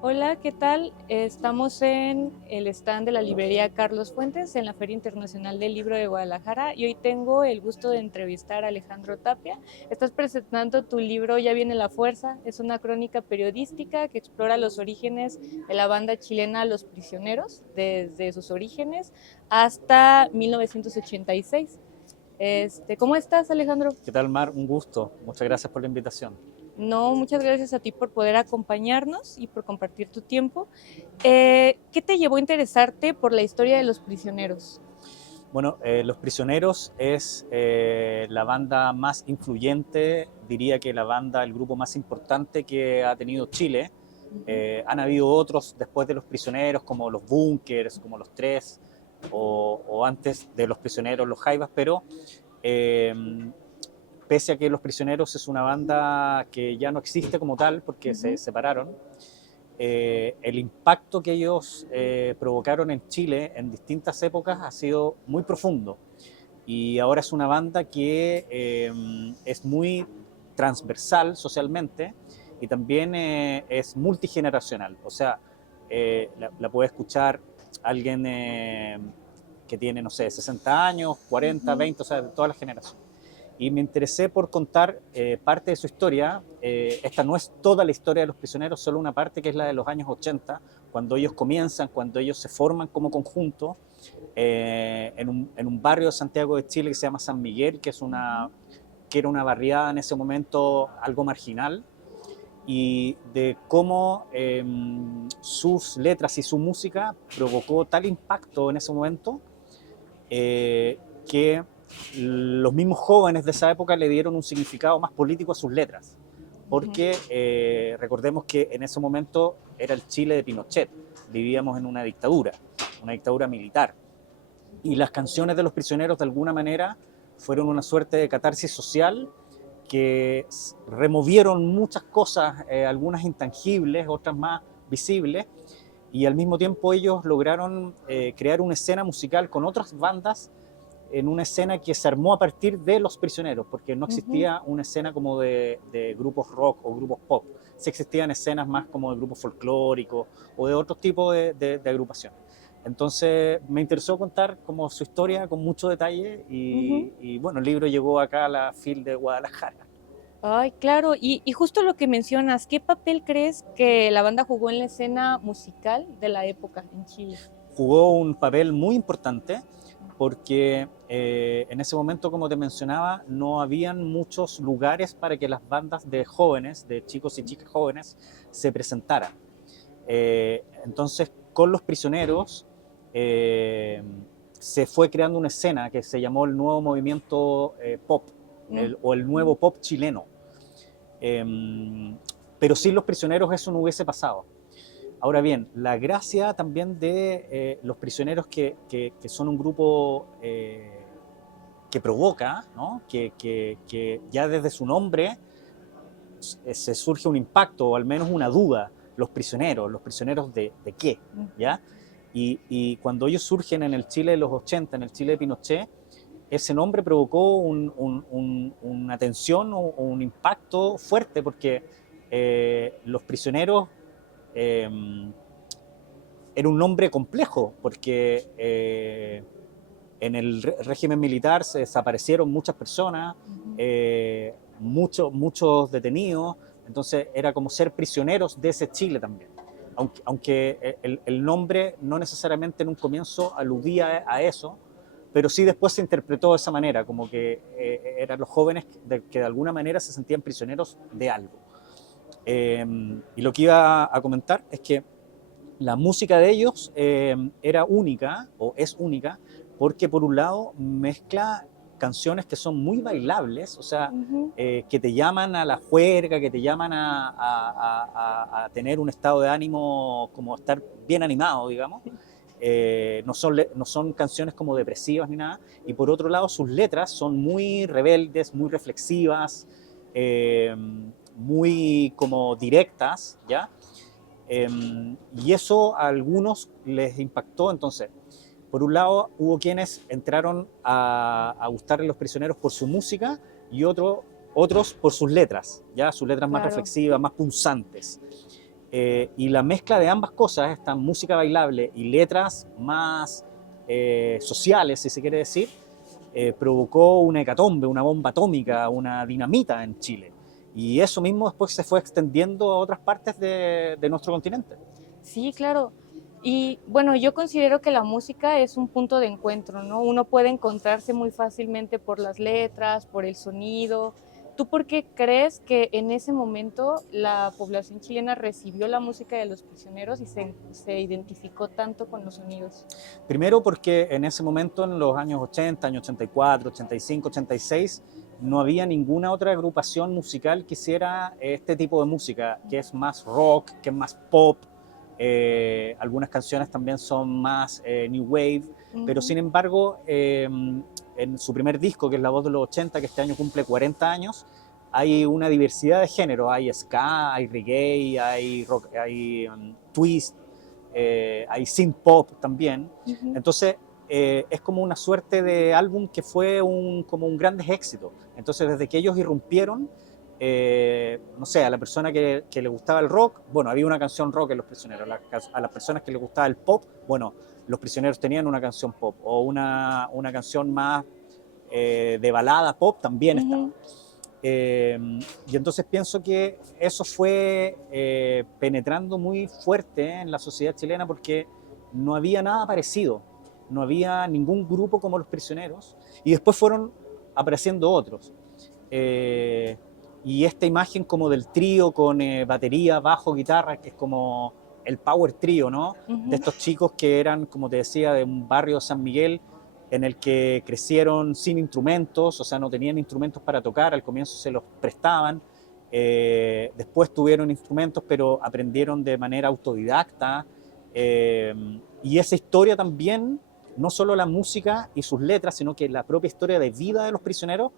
Hola, ¿qué tal? Estamos en el stand de la librería Carlos Fuentes en la Feria Internacional del Libro de Guadalajara y hoy tengo el gusto de entrevistar a Alejandro Tapia. Estás presentando tu libro Ya viene la fuerza. Es una crónica periodística que explora los orígenes de la banda chilena Los Prisioneros, desde sus orígenes hasta 1986. ¿Cómo estás, Alejandro? ¿Qué tal, Mar? Un gusto. Muchas gracias por la invitación. No, muchas gracias a ti por poder acompañarnos y por compartir tu tiempo. ¿Qué te llevó a interesarte por la historia de Los Prisioneros? Bueno, Los Prisioneros es la banda más influyente, diría que la banda, el grupo más importante que ha tenido Chile. Ujú. Han habido otros después de Los Prisioneros, como Los Bunkers, como Los Tres, o antes de Los Prisioneros, Los Jaivas, pero eh, pese a que Los Prisioneros es una banda que ya no existe como tal porque se Ujú. separaron, el impacto que ellos provocaron en Chile en distintas épocas ha sido muy profundo. Y ahora es una banda que es muy transversal socialmente y también es multigeneracional. O sea, la puede escuchar alguien que tiene, no sé, 60 años, 40, Ujú. 20, o sea, de todas las generaciones. Y me interesé por contar parte de su historia. Esta no es toda la historia de Los Prisioneros, solo una parte que es la de los años 80, cuando ellos comienzan, cuando ellos se forman como conjunto en un barrio de Santiago de Chile que se llama San Miguel, Ujú. que era una barriada en ese momento algo marginal, y de cómo sus letras y su música provocó tal impacto en ese momento que los mismos jóvenes de esa época le dieron un significado más político a sus letras, Ujú. porque recordemos que en ese momento era el Chile de Pinochet, vivíamos en una dictadura militar, y las canciones de Los Prisioneros de alguna manera fueron una suerte de catarsis social que removieron muchas cosas, algunas intangibles, otras más visibles, y al mismo tiempo ellos lograron crear una escena musical con otras bandas en una escena que se armó a partir de Los Prisioneros, porque no Ujú. existía una escena como de grupos rock o grupos pop, sí existían escenas más como de grupos folclóricos o de otros tipos de agrupaciones. Entonces me interesó contar como su historia con mucho detalle Ujú. y bueno, el libro llegó acá a la FIL de Guadalajara. Ay, claro. Y justo lo que mencionas, ¿qué papel crees que la banda jugó en la escena musical de la época en Chile? Jugó un papel muy importante Ujú. porque en ese momento, como te mencionaba, no habían muchos lugares para que las bandas de jóvenes, de chicos y chicas jóvenes, se presentaran. Entonces, con Los Prisioneros eh, se fue creando una escena que se llamó el nuevo movimiento pop Mm. o el nuevo pop chileno. Eh, pero sin Los Prisioneros eso no hubiese pasado. Ahora bien, la gracia también de Los Prisioneros, que son un grupo que provoca, ¿no? Que ya desde su nombre se surge un impacto o al menos una duda. Los prisioneros de qué, Ujú. ¿ya? Y cuando ellos surgen en el Chile de los 80, en el Chile de Pinochet, ese nombre provocó una tensión o un impacto fuerte porque los prisioneros eh, era un nombre complejo porque en el régimen militar se desaparecieron muchas personas, Ujú. muchos detenidos, entonces era como ser prisioneros de ese Chile también. Aunque el nombre no necesariamente en un comienzo aludía a eso, pero sí después se interpretó de esa manera, como que eran los jóvenes que de alguna manera se sentían prisioneros de algo. Y lo que iba a comentar es que la música de ellos era única, o es única, porque por un lado mezcla canciones que son muy bailables, o sea, Ujú. que te llaman a la juerga, que te llaman a tener un estado de ánimo como estar bien animado, digamos. No son canciones como depresivas ni nada, y por otro lado sus letras son muy rebeldes, muy reflexivas, eh, muy como directas, ¿ya? Y eso a algunos les impactó. Entonces, por un lado, hubo quienes entraron a gustarle Los Prisioneros por su música y otros por sus letras, ya sus letras más Claro. reflexivas, más punzantes. Y la mezcla de ambas cosas, esta música bailable y letras más sociales, si se quiere decir, provocó una hecatombe, una bomba atómica, una dinamita en Chile. Y eso mismo después se fue extendiendo a otras partes de nuestro continente. Sí, claro. Y bueno, yo considero que la música es un punto de encuentro, ¿no? Uno puede encontrarse muy fácilmente por las letras, por el sonido. ¿Tú por qué crees que en ese momento la población chilena recibió la música de los prisioneros y se identificó tanto con los sonidos? Primero porque en ese momento, en los años 80, años 84, 85, 86, no había ninguna otra agrupación musical que hiciera este tipo de música, que es más rock, que es más pop. Algunas canciones también son más new wave, pero sin embargo, en su primer disco, que es La Voz de los 80, que este año cumple 40 años, hay una diversidad de géneros. Hay ska, hay reggae, hay rock, hay twist, hay synth pop también. Entonces, es como una suerte de álbum que fue como un gran éxito. Entonces, desde que ellos irrumpieron, no sé, a la persona que le gustaba el rock, bueno, había una canción rock en Los Prisioneros. A las personas que les gustaba el pop, bueno, Los Prisioneros tenían una canción pop, o una canción más de balada pop también estaba. Y entonces pienso que eso fue penetrando muy fuerte en la sociedad chilena, porque no había nada parecido, no había ningún grupo como Los Prisioneros, y después fueron apareciendo otros. Y esta imagen como del trío con batería, bajo, guitarra, que es como el power trío, ¿no? De estos chicos que eran, como te decía, de un barrio de San Miguel, en el que crecieron sin instrumentos, o sea, no tenían instrumentos para tocar, al comienzo se los prestaban, después tuvieron instrumentos, pero aprendieron de manera autodidacta, y esa historia también, no solo la música y sus letras, sino que la propia historia de vida de Los Prisioneros,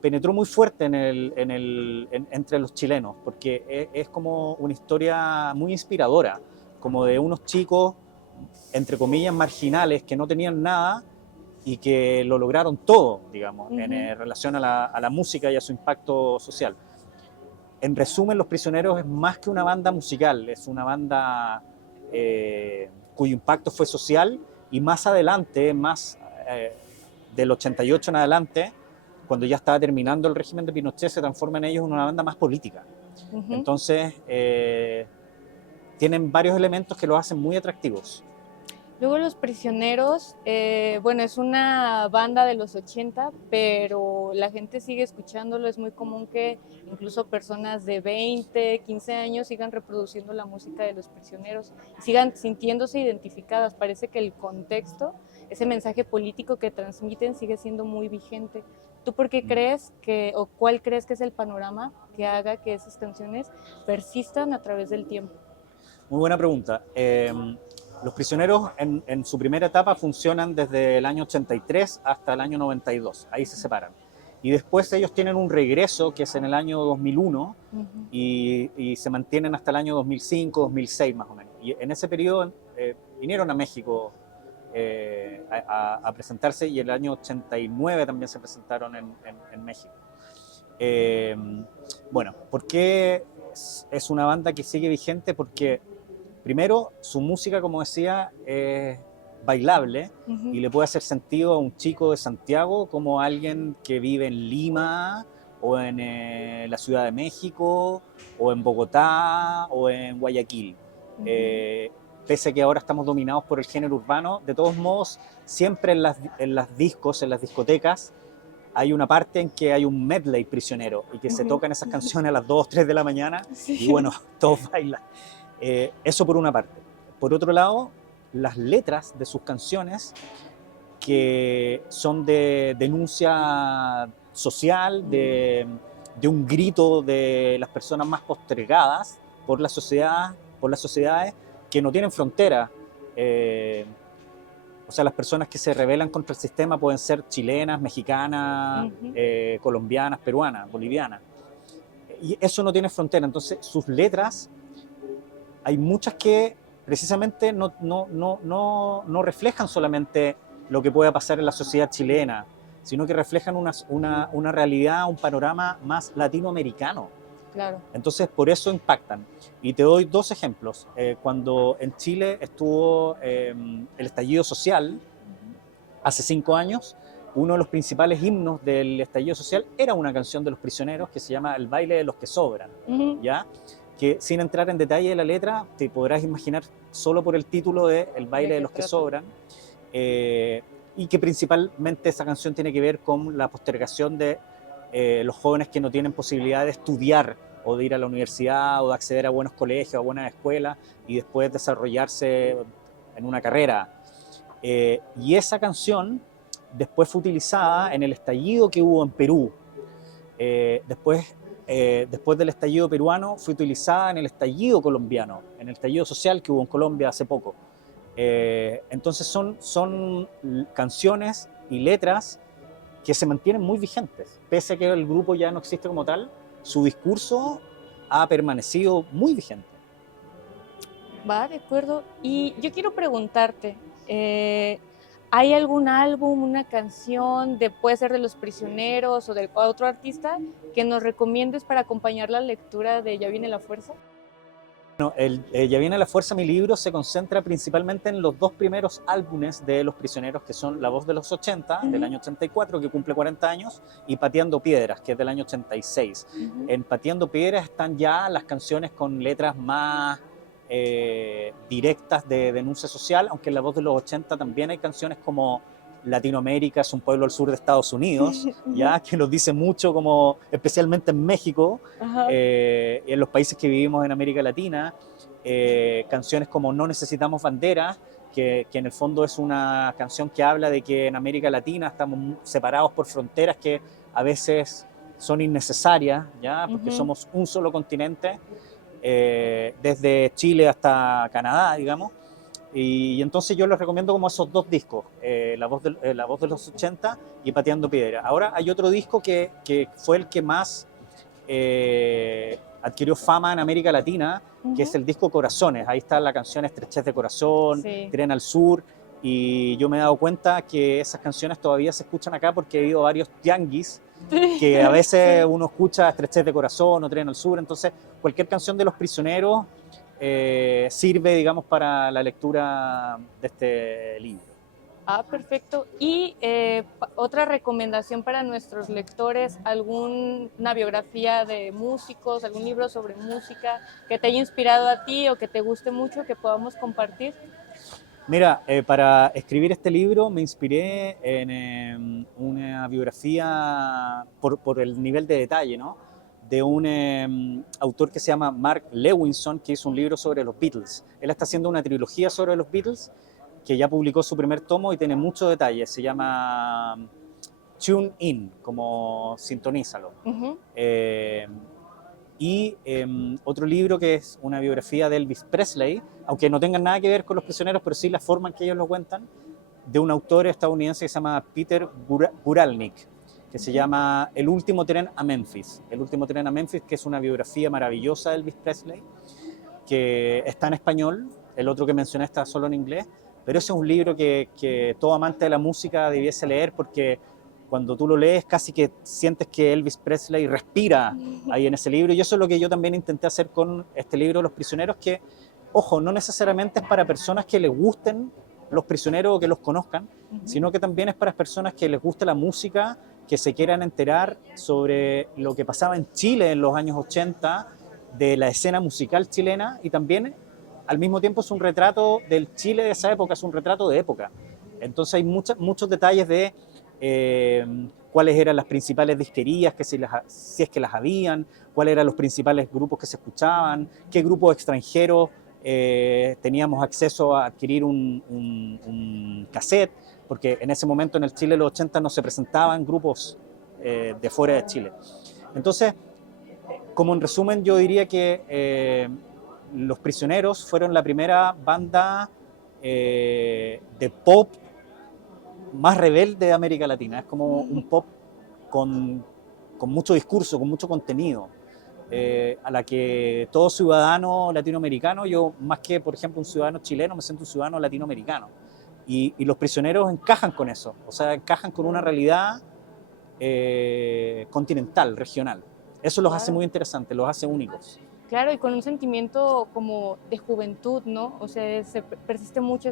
penetró muy fuerte entre los chilenos, porque es como una historia muy inspiradora, como de unos chicos, entre comillas, marginales, que no tenían nada y que lo lograron todo, digamos, en relación a la música y a su impacto social. En resumen, Los Prisioneros es más que una banda musical, es una banda cuyo impacto fue social, y más adelante, más del 88 en adelante, cuando ya estaba terminando el régimen de Pinochet, se transforma en ellos en una banda más política. Entonces, tienen varios elementos que los hacen muy atractivos. Luego Los Prisioneros, bueno, es una banda de los 80, pero la gente sigue escuchándolo. Es muy común que incluso personas de 20, 15 años sigan reproduciendo la música de Los Prisioneros, sigan sintiéndose identificadas. Parece que el contexto, ese mensaje político que transmiten sigue siendo muy vigente. ¿Tú por qué crees o cuál crees que es el panorama que haga que esas canciones persistan a través del tiempo? Muy buena pregunta. Los Prisioneros en su primera etapa funcionan desde el año 83 hasta el año 92, ahí se separan. Y después ellos tienen un regreso que es en el año 2001 y se mantienen hasta el año 2005, 2006 más o menos. Y en ese periodo vinieron a México a presentarse, y el año 89 también se presentaron en México. Bueno, ¿por qué es una banda que sigue vigente? Porque primero, su música, como decía, es bailable y le puede hacer sentido a un chico de Santiago como a alguien que vive en Lima o en la Ciudad de México o en Bogotá o en Guayaquil. Pese a que ahora estamos dominados por el género urbano, de todos modos, siempre en las discotecas, hay una parte en que hay un medley prisionero y que se tocan esas canciones a las 2, 3 de la mañana y bueno, todos bailan. Eso por una parte. Por otro lado, las letras de sus canciones, que son de denuncia social, de un grito de las personas más postergadas por la sociedad, por las sociedades que no tienen frontera. O sea, las personas que se rebelan contra el sistema pueden ser chilenas, mexicanas, colombianas, peruanas, bolivianas. Y eso no tiene frontera. Entonces, sus letras, hay muchas que precisamente no reflejan solamente lo que pueda pasar en la sociedad chilena, sino que reflejan una realidad, un panorama más latinoamericano. Claro. Entonces, por eso impactan. Y te doy dos ejemplos. Cuando en Chile estuvo el estallido social, hace 5 años, uno de los principales himnos del estallido social era una canción de Los Prisioneros que se llama El baile de los que sobran, ¿ya? Que sin entrar en detalle de la letra, te podrás imaginar solo por el título de El baile de los que sobran, y que principalmente esa canción tiene que ver con la postergación de los jóvenes que no tienen posibilidad de estudiar o de ir a la universidad o de acceder a buenos colegios, a buenas escuelas y después desarrollarse en una carrera. Y esa canción después fue utilizada en el estallido que hubo en Perú. Después del estallido peruano fue utilizada en el estallido colombiano, en el estallido social que hubo en Colombia hace poco. Entonces son canciones y letras que se mantienen muy vigentes. Pese a que el grupo ya no existe como tal, su discurso ha permanecido muy vigente. Va, de acuerdo. Y yo quiero preguntarte, ¿hay algún álbum, una canción, puede ser de Los Prisioneros o de otro artista, que nos recomiendes para acompañar la lectura de Ya viene la fuerza? Bueno, Ya viene la fuerza, mi libro, se concentra principalmente en los 2 primeros álbumes de Los Prisioneros, que son La voz de los 80, del año 84, que cumple 40 años, y Pateando Piedras, que es del año 86. En Pateando Piedras están ya las canciones con letras más directas de denuncia social, aunque en La voz de los 80 también hay canciones como Latinoamérica es un pueblo al sur de Estados Unidos, ya que nos dice mucho, como especialmente en México, y en los países que vivimos en América Latina, canciones como No necesitamos banderas, que en el fondo es una canción que habla de que en América Latina estamos separados por fronteras que a veces son innecesarias, ¿ya? Porque somos un solo continente, desde Chile hasta Canadá, digamos. Y entonces yo les recomiendo como esos 2 discos, La voz de los 80 y Pateando Piedra. Ahora hay otro disco que fue el que más adquirió fama en América Latina, que es el disco Corazones. Ahí está la canción Estrechez de Corazón, Sí. Tren al Sur, y yo me he dado cuenta que esas canciones todavía se escuchan acá porque he ido a varios tianguis, que a veces uno escucha Estrechez de Corazón o Tren al Sur, entonces cualquier canción de Los Prisioneros sirve, digamos, para la lectura de este libro. Ah, perfecto. Y otra recomendación para nuestros lectores, alguna biografía de músicos, algún libro sobre música que te haya inspirado a ti o que te guste mucho, que podamos compartir. Mira, para escribir este libro me inspiré en una biografía por el nivel de detalle, ¿no? De un autor que se llama Mark Lewinson, que hizo un libro sobre los Beatles. Él está haciendo una trilogía sobre los Beatles, que ya publicó su primer tomo y tiene muchos detalles. Se llama Tune In, como sintonízalo. Y otro libro que es una biografía de Elvis Presley, aunque no tengan nada que ver con Los Prisioneros, pero sí la forma en que ellos lo cuentan, de un autor estadounidense que se llama Peter Guralnick, que se llama El último tren a Memphis. El último tren a Memphis, que es una biografía maravillosa de Elvis Presley, que está en español. El otro que mencioné está solo en inglés, pero ese es un libro que todo amante de la música debiese leer, porque cuando tú lo lees casi que sientes que Elvis Presley respira ahí en ese libro, y eso es lo que yo también intenté hacer con este libro Los Prisioneros, que, ojo, no necesariamente es para personas que les gusten Los Prisioneros o que los conozcan, sino que también es para personas que les guste la música, que se quieran enterar sobre lo que pasaba en Chile en los años 80, de la escena musical chilena, y también al mismo tiempo es un retrato del Chile de esa época, es un retrato de época. Entonces hay muchos detalles de cuáles eran las principales disquerías, que si es que las habían, cuáles eran los principales grupos que se escuchaban, qué grupos extranjeros teníamos acceso a adquirir un cassette, porque en ese momento en el Chile de los 80 no se presentaban grupos de fuera de Chile. Entonces, como en resumen, yo diría que Los Prisioneros fueron la primera banda de pop más rebelde de América Latina. Es como un pop con mucho discurso, con mucho contenido, a la que todo ciudadano latinoamericano, yo más que por ejemplo un ciudadano chileno, me siento un ciudadano latinoamericano. Y Los Prisioneros encajan con eso, o sea, encajan con una realidad continental, regional. Eso los hace Claro. muy interesantes, los hace únicos. Claro, y con un sentimiento como de juventud, ¿no? O sea, persiste mucho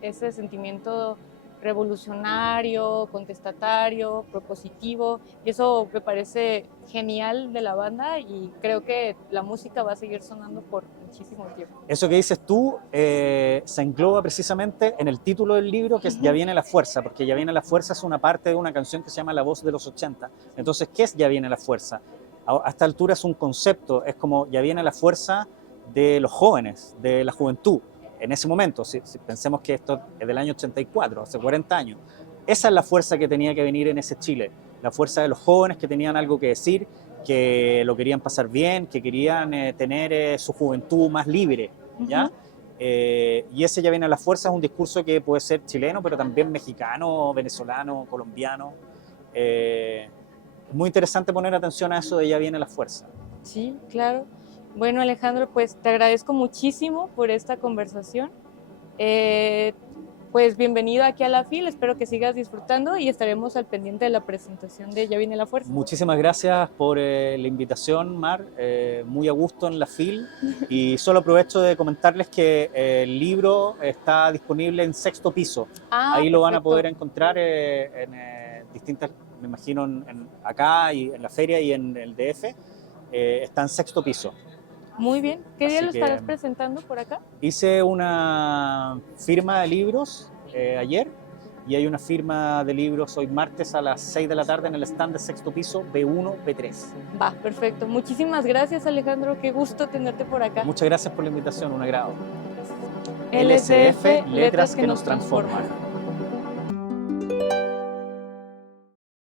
ese sentimiento revolucionario, contestatario, propositivo, y eso me parece genial de la banda y creo que la música va a seguir sonando por muchísimo tiempo. Eso que dices tú se engloba precisamente en el título del libro, que es Ya viene la fuerza, porque Ya viene la fuerza es una parte de una canción que se llama La voz de los 80. Entonces, ¿qué es Ya viene la fuerza? A esta altura es un concepto, es como ya viene la fuerza de los jóvenes, de la juventud. En ese momento, si pensemos que esto es del año 84, hace 40 años, esa es la fuerza que tenía que venir en ese Chile, la fuerza de los jóvenes que tenían algo que decir, que lo querían pasar bien, que querían tener su juventud más libre, ¿ya? Y ese Ya viene la fuerza es un discurso que puede ser chileno, pero también mexicano, venezolano, colombiano. Es muy interesante poner atención a eso de Ya viene la fuerza. Sí, claro. Bueno, Alejandro, pues te agradezco muchísimo por esta conversación. Pues bienvenido aquí a la FIL, espero que sigas disfrutando y estaremos al pendiente de la presentación de Ya viene la fuerza. Muchísimas gracias por la invitación, Mar, muy a gusto en la FIL, y solo aprovecho de comentarles que el libro está disponible en Sexto Piso. Ahí lo van a poder encontrar en distintas, me imagino, acá y en la feria y en el DF, está en Sexto Piso. Muy bien. ¿Qué día lo estarás presentando por acá? Hice una firma de libros ayer y hay una firma de libros hoy martes a las 6 de la tarde en el stand de Sexto Piso B1, B3. Va, perfecto. Muchísimas gracias, Alejandro. Qué gusto tenerte por acá. Muchas gracias por la invitación, un agrado. LSF, letras que nos transforman.